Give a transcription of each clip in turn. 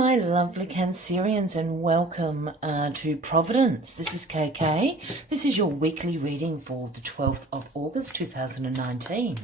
my lovely Cancerians, and welcome to Providence. This is KK. This is your weekly reading for the 12th of August 2019.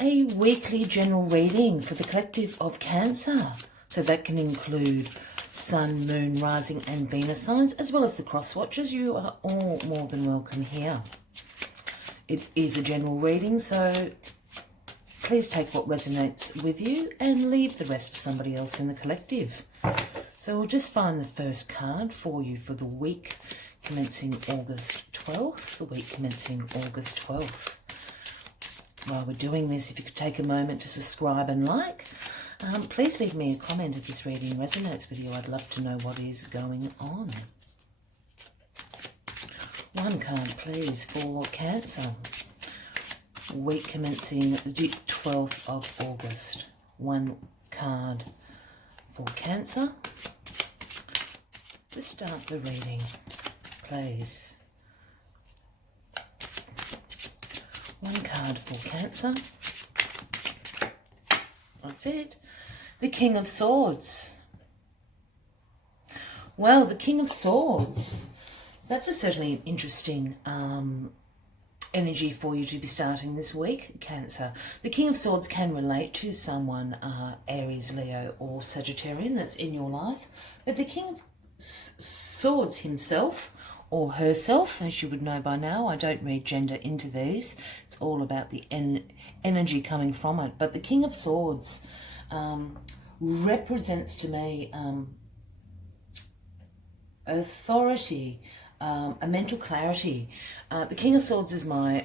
A weekly general reading for the collective of Cancer. So that can include Sun, Moon, Rising and Venus signs, as well as the cross watchers. You are all more than welcome here. It is a general reading, so please take what resonates with you and leave the rest for somebody else in the collective. So we'll just find the first card for you for the week commencing August 12th. The week commencing August 12th. While we're doing this, if you could take a moment to subscribe and like, please leave me a comment if this reading resonates with you. I'd love to know what is going on. One card, please, for Cancer. Week commencing the 12th of August. One card for Cancer. Let's start the reading, please. One card for Cancer. That's it. The King of Swords. Well, the King of Swords. That's certainly an interesting energy for you to be starting this week, Cancer. The King of Swords can relate to someone, Aries, Leo or Sagittarian that's in your life. But the King of Swords himself or herself, as you would know by now, I don't read gender into these. It's all about the energy coming from it. But the King of Swords represents to me authority, a mental clarity. The King of Swords is my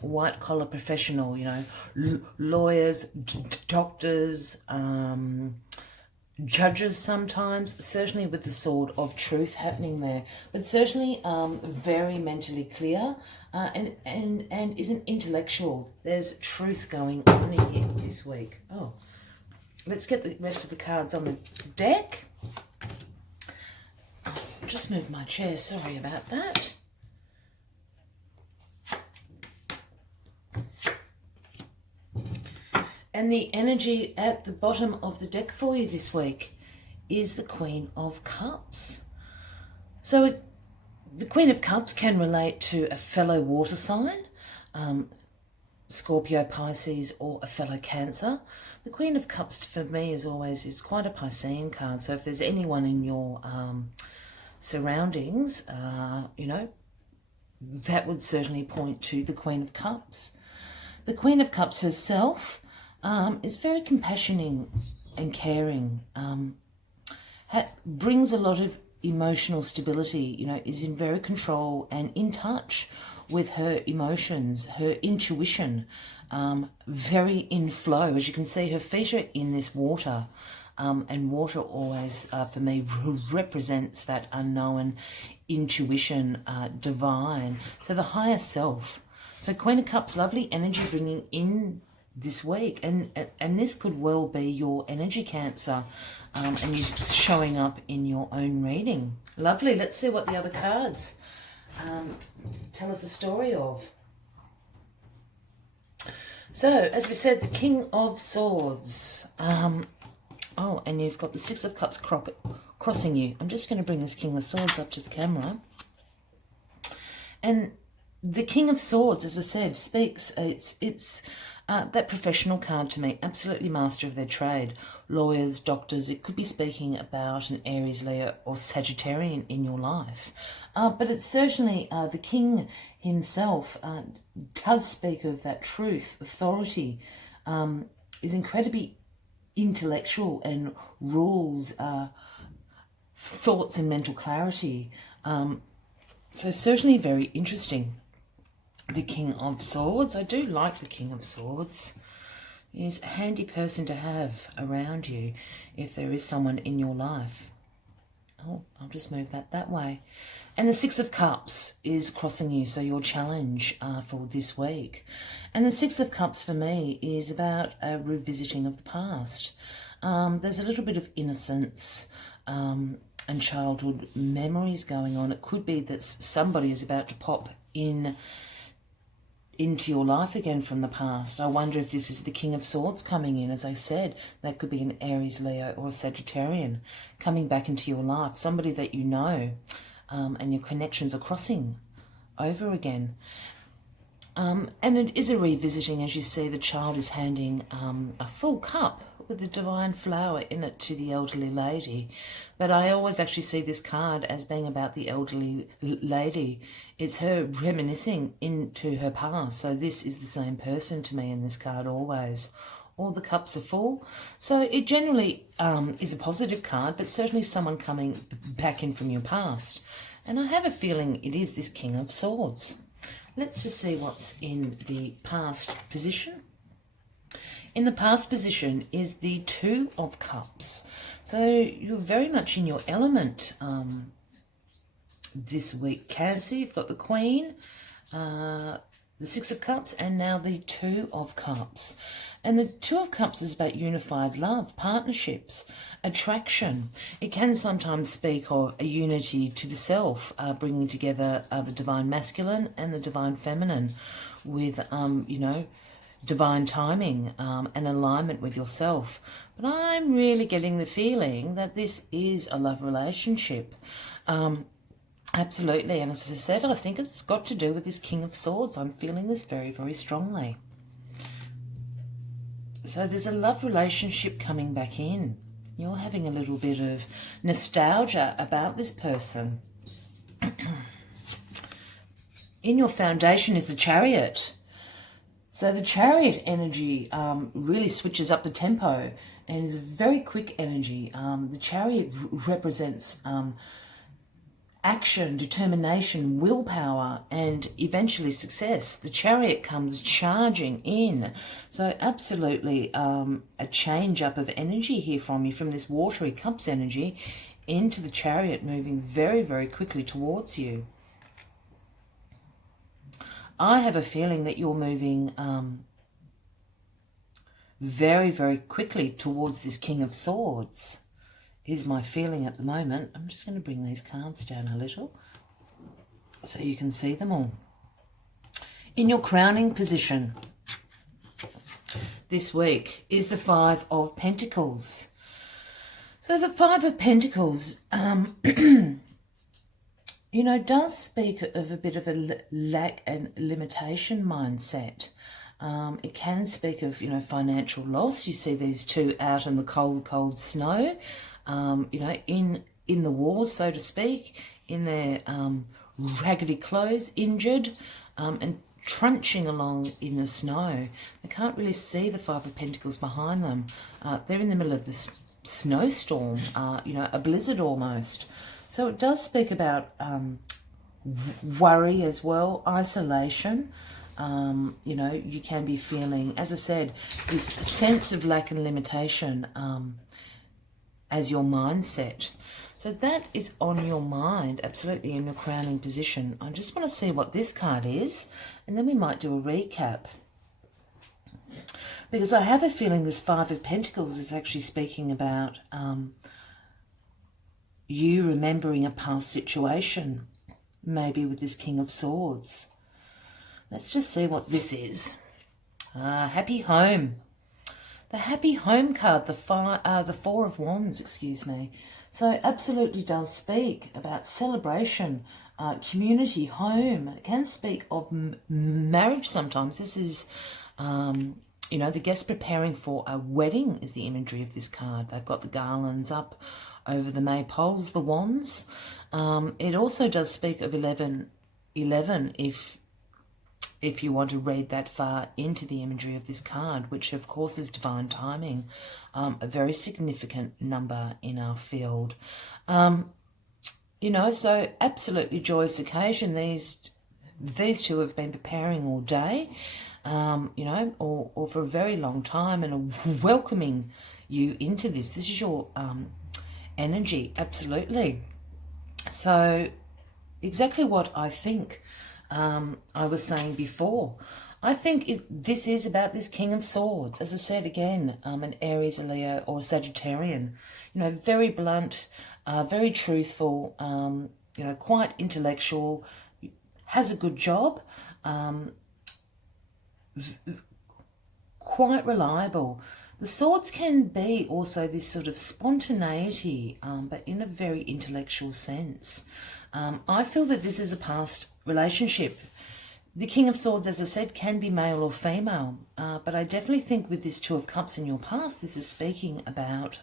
white collar professional, you know, lawyers, doctors, judges sometimes, certainly with the sword of truth happening there, but certainly very mentally clear and is an intellectual. There's truth going on in here this week. Oh, let's get the rest of the cards on the deck. Just move my chair, sorry about that. And the energy at the bottom of the deck for you this week is the Queen of Cups. So the Queen of Cups can relate to a fellow water sign, Scorpio, Pisces, or a fellow Cancer. The Queen of Cups for me is quite a Piscean card. So if there's anyone in your surroundings, you know, that would certainly point to the Queen of Cups. The Queen of Cups herself is very compassioning and caring, brings a lot of emotional stability, you know, is in very control and in touch with her emotions, her intuition, very in flow. As you can see, her feet are in this water. And water always, for me, represents that unknown intuition, divine. So the higher self. So Queen of Cups, lovely energy bringing in this week. And this could well be your energy, Cancer, and you showing up in your own reading. Lovely. Let's see what the other cards tell us a story of. So, as we said, the King of Swords. Oh, and you've got the Six of Cups crossing you. I'm just going to bring this King of Swords up to the camera. And the King of Swords, as I said, speaks. It's that professional card to me. Absolutely master of their trade. Lawyers, doctors. It could be speaking about an Aries, Leo or Sagittarian in your life. But it's certainly the King himself does speak of that truth, authority, is incredibly intellectual and rules thoughts and mental clarity. So certainly very interesting. The King of Swords. I do like the King of Swords. He's a handy person to have around you if there is someone in your life. Oh, I'll just move that way. And the Six of Cups is crossing you, so your challenge for this week. And the Six of Cups for me is about a revisiting of the past. There's a little bit of innocence and childhood memories going on. It could be that somebody is about to pop in into your life again from the past. I wonder if this is the King of Swords coming in. As I said, that could be an Aries, Leo or a Sagittarian coming back into your life, somebody that you know, and your connections are crossing over again. And it is a revisiting. As you see, the child is handing a full cup with a divine flower in it to the elderly lady. But I always actually see this card as being about the elderly lady. It's her reminiscing into her past. So this is the same person to me in this card always. All the cups are full. So it generally is a positive card, but certainly someone coming back in from your past. And I have a feeling it is this King of Swords. Let's just see what's in the past position. In the past position is the Two of Cups. So you're very much in your element this week, Cancer. You've got the Queen, the Six of Cups, and now the Two of Cups. And the Two of Cups is about unified love, partnerships, attraction. It can sometimes speak of a unity to the self, bringing together the divine masculine and the divine feminine with, you know, divine timing and alignment with yourself. But I'm really getting the feeling that this is a love relationship. Absolutely. And as I said, I think it's got to do with this King of Swords. I'm feeling this very, very strongly. So there's a love relationship coming back in. You're having a little bit of nostalgia about this person. In your foundation is the Chariot. So the Chariot energy really switches up the tempo and is a very quick energy. The Chariot represents action, determination, willpower, and eventually success. The Chariot comes charging in. So absolutely a change up of energy here from you, from this watery cups energy into the Chariot, moving very, very quickly towards you. I have a feeling that you're moving very, very quickly towards this King of Swords, is my feeling at the moment. I'm just going to bring these cards down a little so you can see them all. In your crowning position this week is the Five of Pentacles. So the Five of Pentacles, you know, does speak of a bit of a lack and limitation mindset. It can speak of, you know, financial loss. You see these two out in the cold, cold snow, you know, in the war, so to speak, in their raggedy clothes, injured, and trunching along in the snow. They can't really see the Five of Pentacles behind them. They're in the middle of this snowstorm, you know, a blizzard almost. So it does speak about worry as well, isolation. You know, you can be feeling, as I said, this sense of lack and limitation as your mindset. So that is on your mind, absolutely, in your crowning position. I just want to see what this card is, and then we might do a recap. Because I have a feeling this Five of Pentacles is actually speaking about you remembering a past situation, maybe with this King of Swords. Let's just see what this is. Happy Home. The Happy Home card, the Four of Wands, excuse me. So absolutely does speak about celebration, community, home. It can speak of marriage sometimes. This is, you know, the guest preparing for a wedding is the imagery of this card. They've got the garlands up over the maypoles, the wands. It also does speak of 11 if you want to read that far into the imagery of this card, which of course is divine timing, a very significant number in our field. You know, so absolutely joyous occasion. These two have been preparing all day, you know, or for a very long time, and are welcoming you into this. This is your energy, absolutely. So exactly what I think I was saying before. I think this is about this King of Swords. As I said again, an Aries, a Leo, or a Sagittarian. You know, very blunt, very truthful, you know, quite intellectual, has a good job, quite reliable. The swords can be also this sort of spontaneity, but in a very intellectual sense. I feel that this is a past relationship. The King of Swords, as I said, can be male or female, but I definitely think with this Two of Cups in your past, this is speaking about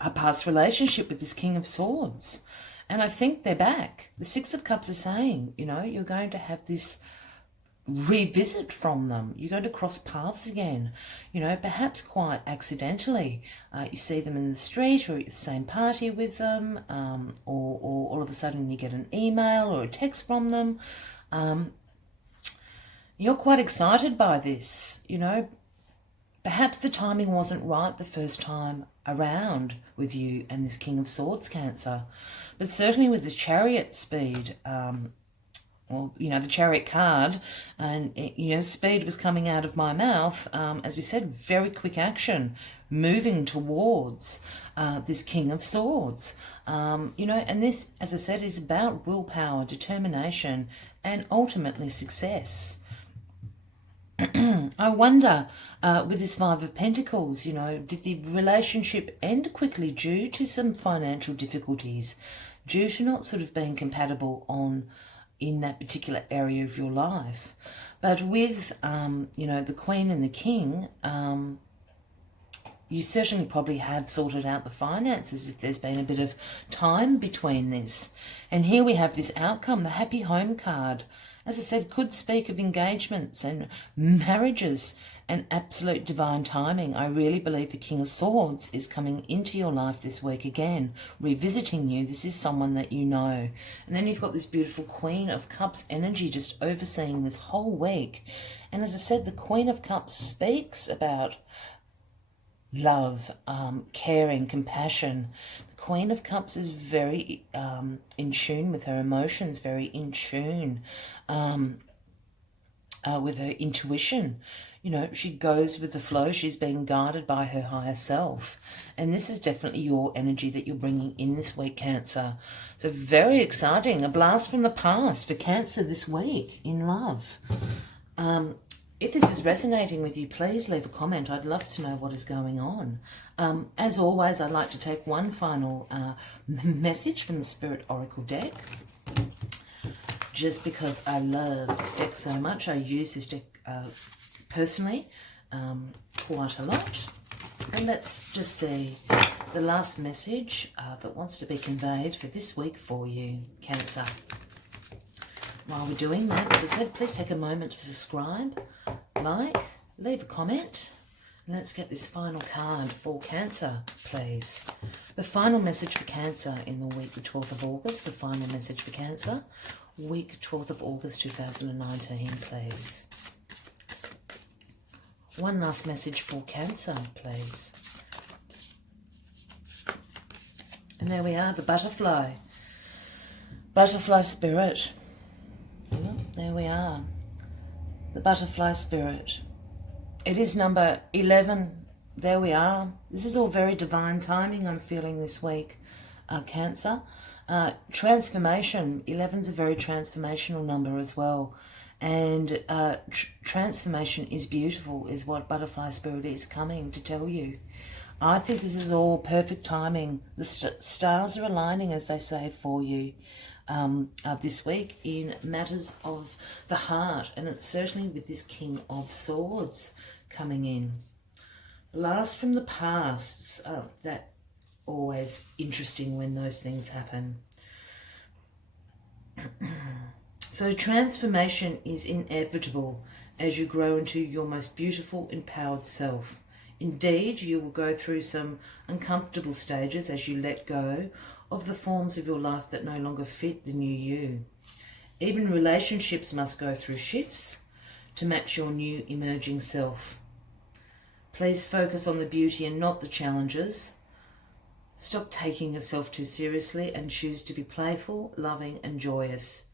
a past relationship with this King of Swords. And I think they're back. The Six of Cups is saying, you know, you're going to have this revisit from them. You're going to cross paths again, you know, perhaps quite accidentally. You see them in the street or at the same party with them, or all of a sudden you get an email or a text from them. You're quite excited by this, you know. Perhaps the timing wasn't right the first time around with you and this King of Swords, Cancer. But certainly with this Chariot speed, well, you know, the Chariot card, and, you know, speed was coming out of my mouth. As we said, very quick action, moving towards this King of Swords. You know, and this, as I said, is about willpower, determination, and ultimately success. I wonder, with this Five of Pentacles, you know, did the relationship end quickly due to some financial difficulties, due to not sort of being compatible in that particular area of your life? But with, you know, the Queen and the King, you certainly probably have sorted out the finances if there's been a bit of time between this. And here we have this outcome, the Happy Home card. As I said, could speak of engagements and marriages and absolute divine timing. I really believe the King of Swords is coming into your life this week again, revisiting you. This is someone that you know. And then you've got this beautiful Queen of Cups energy just overseeing this whole week. And as I said, the Queen of Cups speaks about love, caring, compassion. The Queen of Cups is very in tune with her emotions, very in tune with her intuition. You know, she goes with the flow. She's being guided by her higher self. And this is definitely your energy that you're bringing in this week, Cancer. So very exciting. A blast from the past for Cancer this week in love. If this is resonating with you, please leave a comment. I'd love to know what is going on. As always, I'd like to take one final message from the Spirit Oracle deck. Just because I love this deck so much, I use this deck personally quite a lot. And let's just see the last message that wants to be conveyed for this week for you, Cancer. While we're doing that, as I said, please take a moment to subscribe, like, leave a comment. And let's get this final card for Cancer, please. The final message for Cancer in the week the 12th of August. The final message for Cancer, week 12th of August 2019, please. One last message for Cancer, please. And there we are, the butterfly. Butterfly spirit. There we are, the butterfly spirit. It is number 11. There we are. This is all very divine timing I'm feeling this week, Cancer. Transformation. 11's a very transformational number as well. And transformation is beautiful, is what butterfly spirit is coming to tell you. I think this is all perfect timing. The stars are aligning, as they say, for you. This week in matters of the heart, and it's certainly with this King of Swords coming in. Blast from the past, that always interesting when those things happen. So transformation is inevitable as you grow into your most beautiful, empowered self. Indeed, you will go through some uncomfortable stages as you let go of the forms of your life that no longer fit the new you. Even relationships must go through shifts to match your new emerging self. Please focus on the beauty and not the challenges. Stop taking yourself too seriously and choose to be playful, loving and joyous.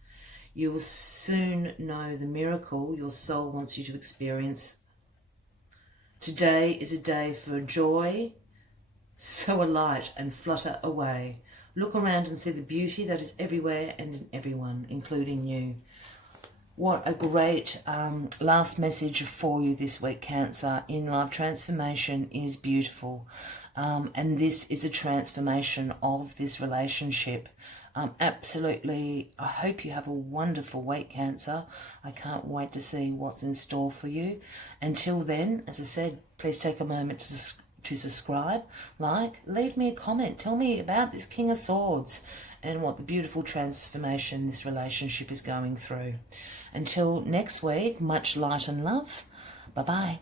You will soon know the miracle your soul wants you to experience. Today is a day for joy. Soar light and flutter away. Look around and see the beauty that is everywhere and in everyone, including you. What a great last message for you this week, Cancer. In love, transformation is beautiful. And this is a transformation of this relationship. Absolutely, I hope you have a wonderful week, Cancer. I can't wait to see what's in store for you. Until then, as I said, please take a moment to subscribe, leave me a comment. Tell me about this King of Swords and what the beautiful transformation this relationship is going through. Until next week, much light and love. Bye-bye.